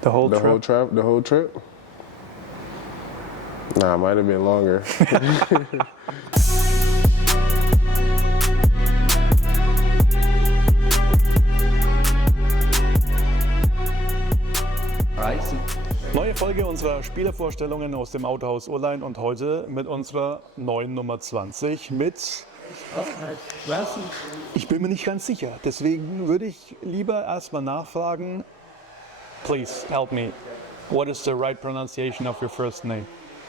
The whole trip? The whole trip? Nah, it might have been longer. Neue Folge unserer Spielervorstellungen aus dem Autohaus Ullein und heute mit unserer neuen Nummer 20 mit... Ich bin mir nicht ganz sicher, deswegen würde ich lieber erstmal nachfragen. Please help me. What is the right pronunciation of your first name?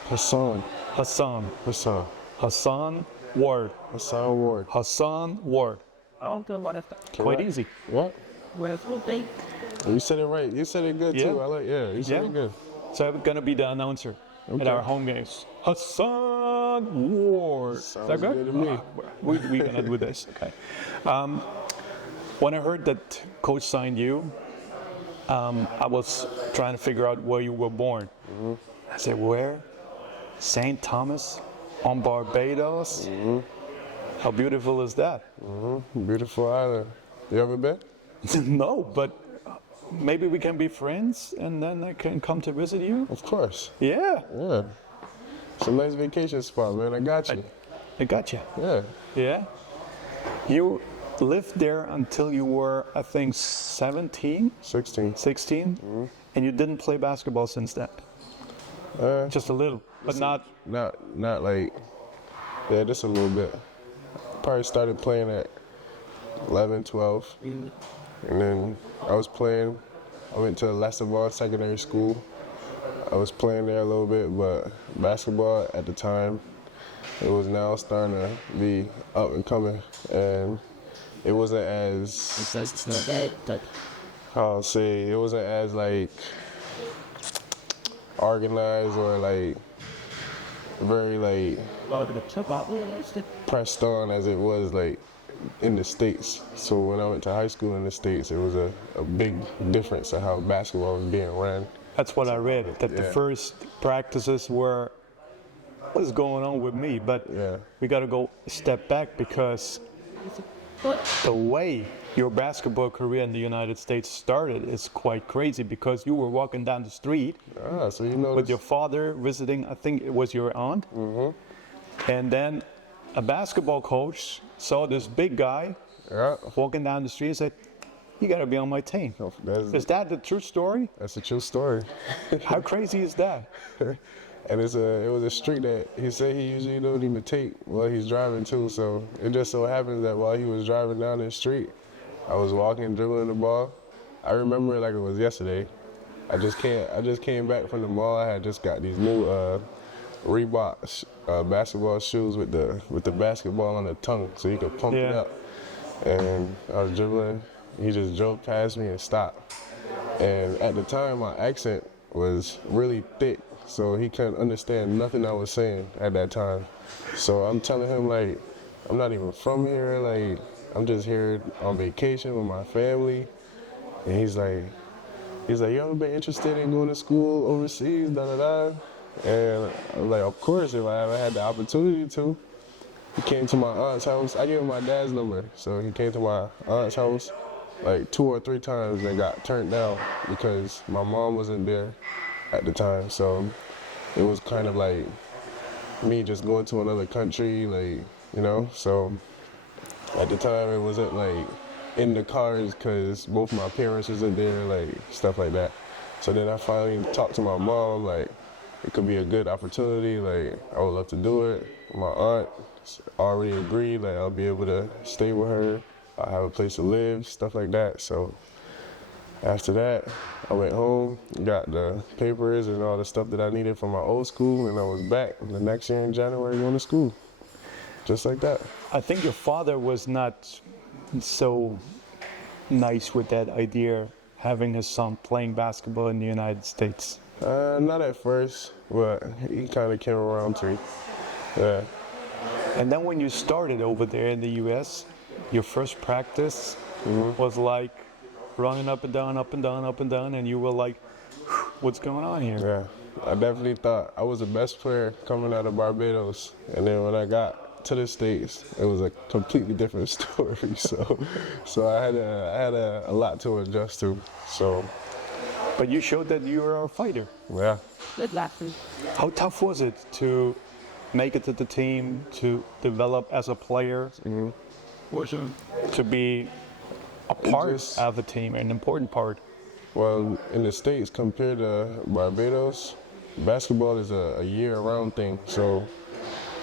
Hason. Hason. Hason. Hason Ward. Hason Ward. Hason Ward. Quite easy. What? You said it right. You said it good Yeah. too. You said it good. So I'm gonna be the announcer at our home games. Hason Ward. Is that good? Good to me. We're gonna do this. Okay. When I heard that coach signed you, I was trying to figure out where you were born. Mm-hmm. I said, where? St. Thomas on Barbados? Mm-hmm. How beautiful is that? Mm-hmm. Beautiful island. You ever been? No, but maybe we can be friends and then I can come to visit you? Of course. Yeah. Yeah. It's a nice vacation spot, man. I got you. I got you. Yeah. Yeah? You lived there until you were, I think, 17? 16. 16? Mm-hmm. And you didn't play basketball since then? Just a little, but not... Not like, yeah, just a little bit. Probably started playing at 11, 12. And then I was playing, I went to Leicester Secondary School. I was playing there a little bit, but basketball at the time, it was now starting to be up and coming. And it wasn't as, I'll say, it wasn't as like organized or like very like pressed on as it was like in the States. So when I went to high school in the States, it was a big difference of how basketball was being ran. That's what I read, that the first practices were, what is going on with me? But we got to go a step back because the way your basketball career in the United States started is quite crazy because you were walking down the street So you know with your father visiting, I think it was your aunt, and then a basketball coach saw this big guy walking down the street and said, "You got to be on my team." Is that the true story? That's a true story. How crazy is that? And it was a street that he said he usually don't even take while he's driving too. So it just so happens that while he was driving down the street, I was walking, dribbling the ball. I remember it like it was yesterday. I just came back from the mall. I had just got these new Reebok basketball shoes with the basketball on the tongue, so you could pump it up. And I was dribbling. He just drove past me and stopped. And at the time, my accent was really thick, so he couldn't understand nothing I was saying at that time. So I'm telling him, like, I'm not even from here, like, I'm just here on vacation with my family. And he's like, you ever been interested in going to school overseas, da-da-da? And I was like, of course, if I ever had the opportunity to. He came to my aunt's house. I gave him my dad's number, so he came to my aunt's house like 2 or 3 times and got turned down because my mom wasn't there at the time. So it was kind of like me just going to another country, like, you know. So at the time, it wasn't like in the cards because both my parents wasn't there, like stuff like that. So then I finally talked to my mom, like, it could be a good opportunity, like I would love to do it. My aunt already agreed, like I'll be able to stay with her, I'll have a place to live, stuff like that. So after that, I went home, got the papers and all the stuff that I needed from my old school, and I was back the next year in January going to school, just like that. I think your father was not so nice with that idea, having his son playing basketball in the United States. Not at first, but he kind of came around to me. Yeah. And then when you started over there in the US, your first practice was like running up and down, up and down, up and down, and you were like, what's going on here? Yeah, I definitely thought I was the best player coming out of Barbados. And then when I got to the States, it was a completely different story. So I had a lot to adjust to. So But you showed that you are a fighter. Yeah. How tough was it to make it to the team, to develop as a player, to be a part of the team, an important part? Well, in the States compared to Barbados, basketball is a year-round thing. So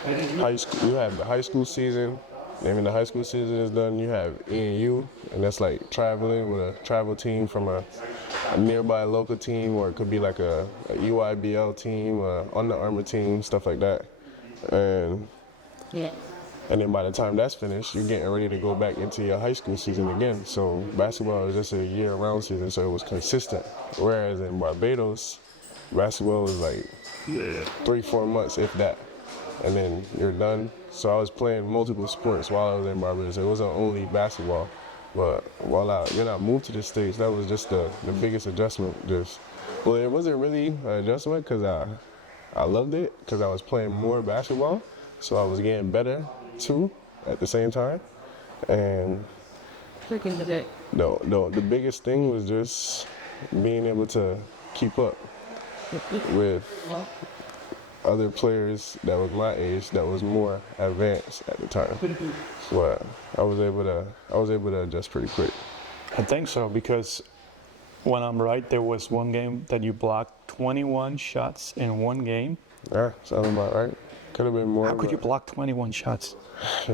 you have the high school season, and when the high school season is done, you have ENU, and that's like traveling with a travel team from a nearby local team, or it could be like a EYBL team, Under Armour team, stuff like that. And then by the time that's finished, you're getting ready to go back into your high school season again. So basketball is just a year-round season, so it was consistent. Whereas in Barbados, basketball was like 3-4 months, if that, and then you're done. So I was playing multiple sports while I was in Barbados. It wasn't only basketball. But when I moved to the States, that was just the biggest adjustment. Well, it wasn't really an adjustment because I loved it because I was playing more basketball, so I was getting better too at the same time. And the biggest thing was just being able to keep up with other players that was my age, that was more advanced at the time. But I was able to adjust pretty quick. I think so, because when I'm right, there was one game that you blocked 21 shots in one game. Yeah, sounds about right. Could have been more. How could you block 21 shots?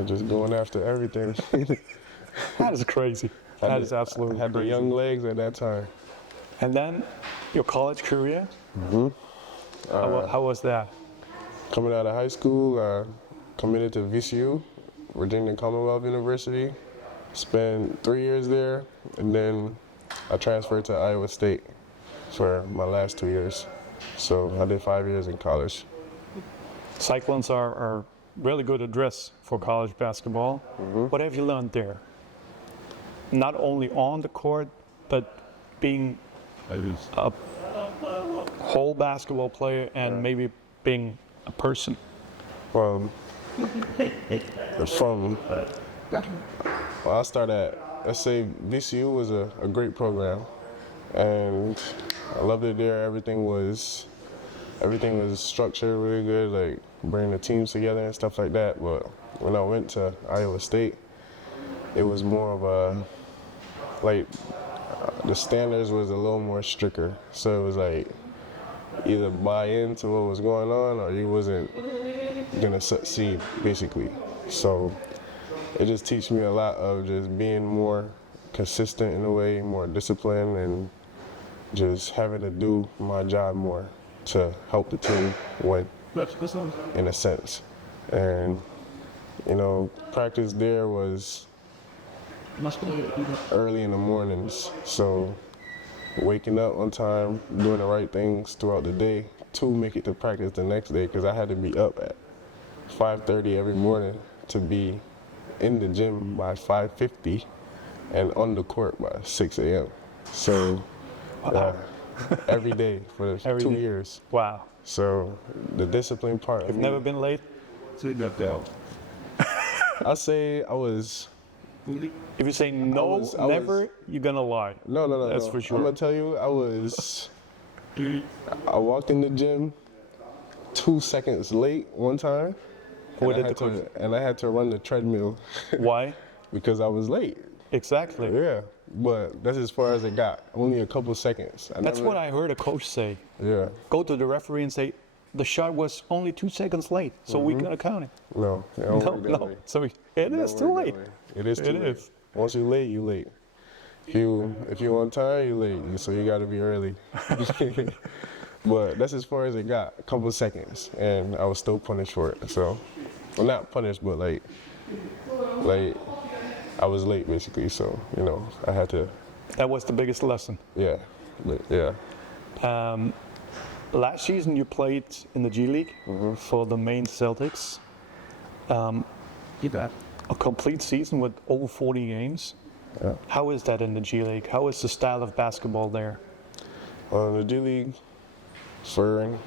Just going after everything. That is crazy. That is absolutely crazy. Had the young legs at that time. And then your college career. How was that? Coming out of high school, committed to VCU, Virginia Commonwealth University. Spent 3 years there, and then I transferred to Iowa State for my last 2 years. So I did 5 years in college. Cyclones are really good address for college basketball. What have you learned there? Not only on the court, but being a whole basketball player and maybe being a person. Well, I started at, let's say VCU was a great program, and I loved it there. Everything was structured really good, like bringing the teams together and stuff like that. But when I went to Iowa State, it was more of a, like, the standards was a little more stricter. So it was like, either buy into what was going on or you wasn't gonna succeed, basically. So it just teach me a lot of just being more consistent in a way, more disciplined, and just having to do my job more to help the team win, in a sense. And, practice there was early in the mornings, so waking up on time, doing the right things throughout the day to make it to practice the next day, because I had to be up at 5:30 every morning to be in the gym by 5:50 and on the court by 6 a.m. So every day for 2 years. Wow. So the discipline part. You've never been late? I say I was. If you say no, never, you're gonna lie. No. That's for sure. I'm gonna tell you, I walked in the gym 2 seconds late one time, and I had to run the treadmill. Why? Because I was late. Exactly. Yeah, but that's as far as it got. Only a couple seconds. That's what I heard a coach say. Yeah. Go to the referee and say, the shot was only 2 seconds late, so we gotta count it. No. No. So it is too late. It is too late. Once you're late, you're late. If you're on time, you're late. So you gotta be early. But that's as far as it got. A couple seconds, and I was still punished for it. So, well, not punished, but like I was late basically. So I had to. That was the biggest lesson. Yeah. Yeah. Last season you played in the G League for the main Celtics. A complete season with over 40 games. Yeah. How is that in the G League? How is the style of basketball there? The G League, for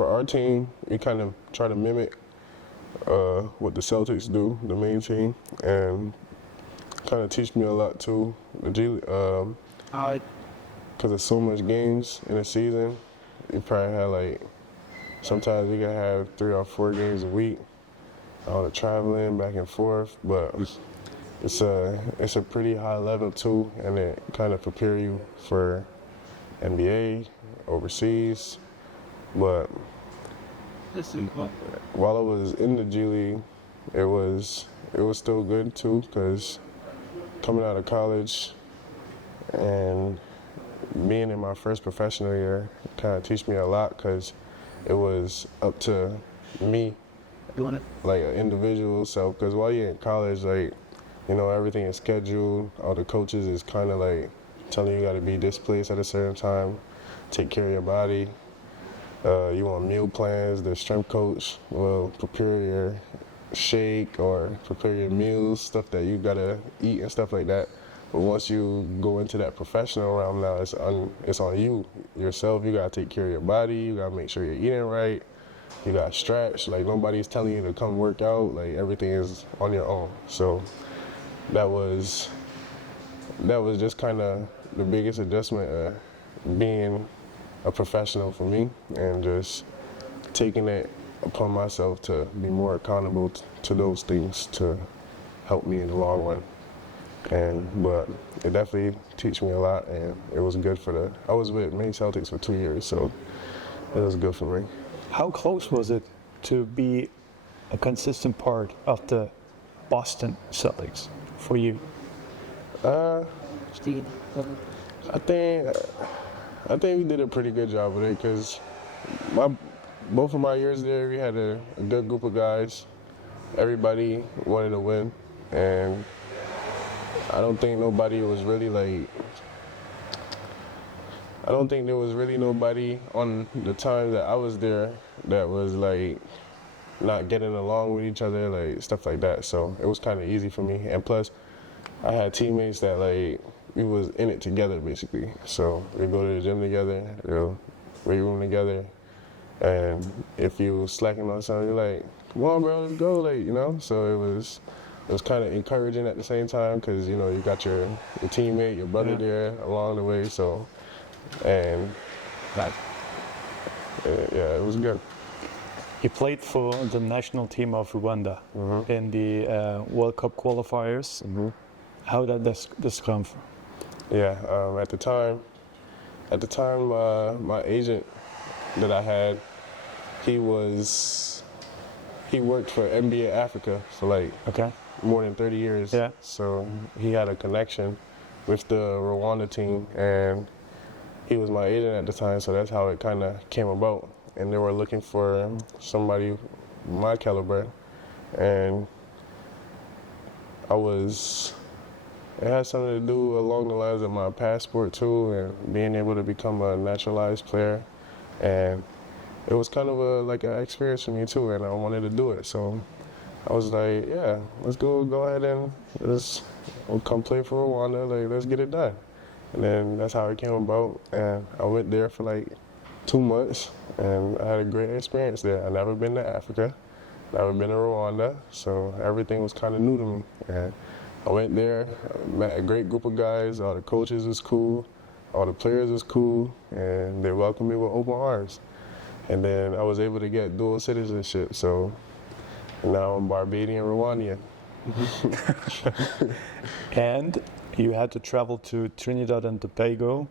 our team, we kind of try to mimic what the Celtics do, the main team, and kind of teach me a lot too. The G League, kind because of so much games in a season, you probably have like, sometimes you can have 3 or 4 games a week, all the traveling back and forth, but it's a pretty high level too, and it kind of prepare you for NBA, overseas, but while I was in the G League, it was still good too, because coming out of college and being in my first professional year kind of teach me a lot, because it was up to me, like an individual self, because while you're in college, like, you know, everything is scheduled, all the coaches is kind of like telling you got to be this place at a certain time, take care of your body. You want meal plans, the strength coach will prepare your shake or prepare your meals, stuff that you gotta eat and stuff like that. But once you go into that professional realm now, it's on you yourself. You gotta take care of your body. You gotta make sure you're eating right. You gotta stretch. Like, nobody's telling you to come work out. Like, everything is on your own. So that was just kind of the biggest adjustment, being a professional for me, and just taking it upon myself to be more accountable to those things to help me in the long run. But it definitely teach me a lot, and it was good I was with Maine Celtics for 2 years, so it was good for me. How close was it to be a consistent part of the Boston Celtics for you? I think we did a pretty good job with it, because both of my years there, we had a good group of guys. Everybody wanted to win, and I don't think there was really nobody on the time that I was there that was like not getting along with each other, like stuff like that. So it was kind of easy for me, and plus I had teammates that like we was in it together basically. So we go to the gym together, weight room together, and if you was slacking on something, you're like, come on bro, let's go, like, you know. So it was kind of encouraging at the same time, because, you know, you got your teammate, your brother there along the way. So, and it was good. You played for the national team of Rwanda in the World Cup Qualifiers. How did this come from? Yeah, at the time, my agent that I had, he worked for NBA Africa for like more than 30 years. Yeah. So he had a connection with the Rwanda team, and he was my agent at the time. So that's how it kind of came about. And they were looking for somebody my caliber, and it had something to do along the lines of my passport too, and being able to become a naturalized player. And it was kind of an experience for me too, and I wanted to do it. So I was like, yeah, let's go ahead and we'll come play for Rwanda, like, let's get it done. And then that's how it came about, and I went there for like 2 months, and I had a great experience there. I'd never been to Africa, never been to Rwanda, so everything was kind of new to me. And I went there, met a great group of guys, all the coaches was cool, all the players was cool, and they welcomed me with open arms. And then I was able to get dual citizenship, so now I'm Barbadian Rwandan. And you had to travel to Trinidad and Tobago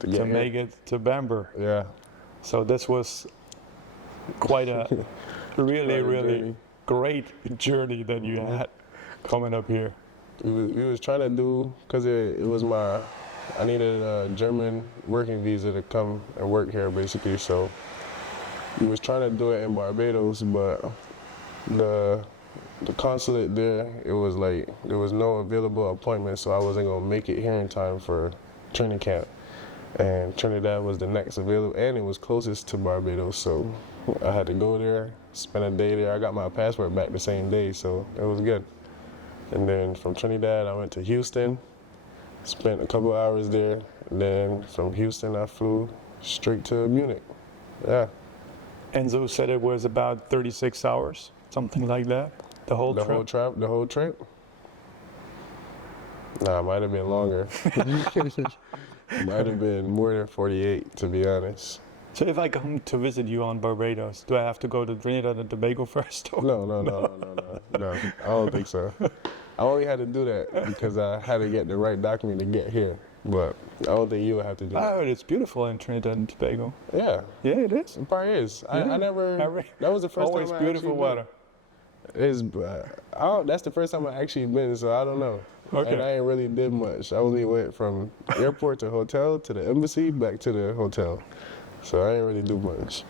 to make it to Bamberg. Yeah. So this was quite a really great journey that you had coming up here. We was trying to do, because I needed a German working visa to come and work here basically, so we was trying to do it in Barbados, but the consulate there, it was like there was no available appointment, so I wasn't gonna make it here in time for training camp. And Trinidad was the next available, and it was closest to Barbados, so I had to go there, spend a day there. I got my passport back the same day, so it was good. And then from Trinidad, I went to Houston, spent a couple hours there, and then from Houston, I flew straight to Munich. Yeah. Enzo said it was about 36 hours, something like that, the whole trip? The whole trip? Nah, it might have been longer. Might have been more than 48, to be honest. So if I come to visit you on Barbados, do I have to go to Trinidad and Tobago first? Or? No, I don't think so. I only had to do that because I had to get the right document to get here. But I don't think you would have to do I that. heard it's beautiful in Trinidad and Tobago. Yeah. Yeah, it is. It probably is. Yeah. I never, that was the first Always time beautiful water. That's the first time I actually been, so I don't know. Okay. And I ain't really did much. I only went from airport to hotel to the embassy, back to the hotel. So I ain't really do much.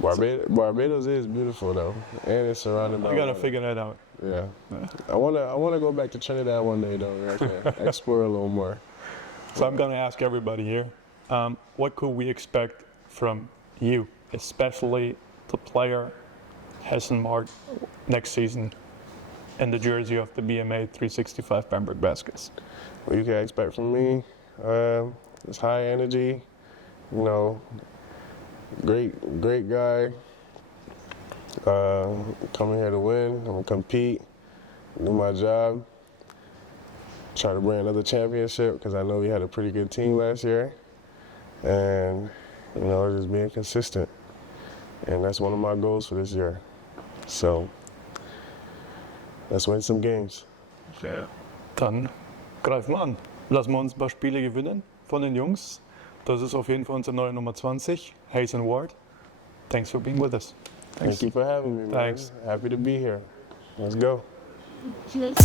Barbados is beautiful though, and it's surrounded by. I gotta water. figure that out. Yeah. I wanna go back to Trinidad one day though, where I can explore a little more. So I'm gonna ask everybody here, what could we expect from you, especially the player Hason Ward next season in the jersey of the BMA 365 Bamberg Baskets? What you can expect from me is high energy, you know, great guy. Coming here to win. I'm gonna compete, do my job, try to bring another championship because I know we had a pretty good team last year, and you know, just being consistent, and that's one of my goals for this year. So let's win some games. Dann greifen wir an. Lassen wir uns ein paar Spiele gewinnen von den Jungs. Das ist auf jeden Fall unsere neue Nummer 20, Hason Ward. Thanks for being with us. Thank you for having me, man. Thanks. Happy to be here. Let's go. Cheers.